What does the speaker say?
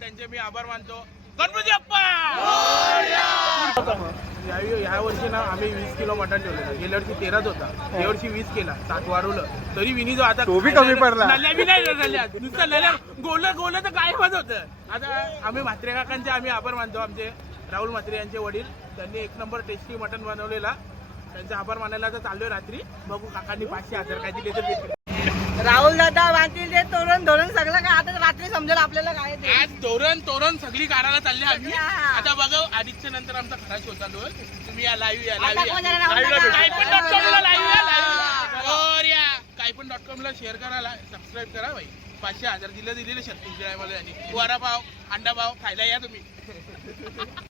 त्यांचे मी आभार मानतो. गणपती बाप्पा. या वर्षी ना आम्ही 20 किलो मटण ठेवलेलं. गेल्या वर्षी 13च होता, या वर्षी 20 केला, 7 वाढवलं. तरी विनी जो आता तो बी कमी पडला. नल्या बी नाही झाल्या, नुसतं नल्या गोल तर गायबच होतं. आता आम्ही म्हात्रे काकांचे आम्ही आभार मानतो. आमचे राहुल म्हात्रे यांचे वडील, त्यांनी 1 नंबर टेस्टी मटण बनवलेला. त्यांचा आभार मानायला तर चाललोय रात्री. बघू काकांनी 500,000 काय दिले तर. राहुल दादा वाटतील ते तोरण धोरण सगळं काय आता रात्री समजेल आपल्याला काय ते. आज तोरण सगळी काढायला चालले आम्ही. आता बघा आदित्यच्या नंतर आमचा खरा शो चालू आहे. तुम्ही या लाईव्ह या कायपण.com ला शेअर करा, सबस्क्राईब करा भाई. 500,000 दिलेले शक्ती मला यांनी. वडापाव अंडापाव खायला या तुम्ही.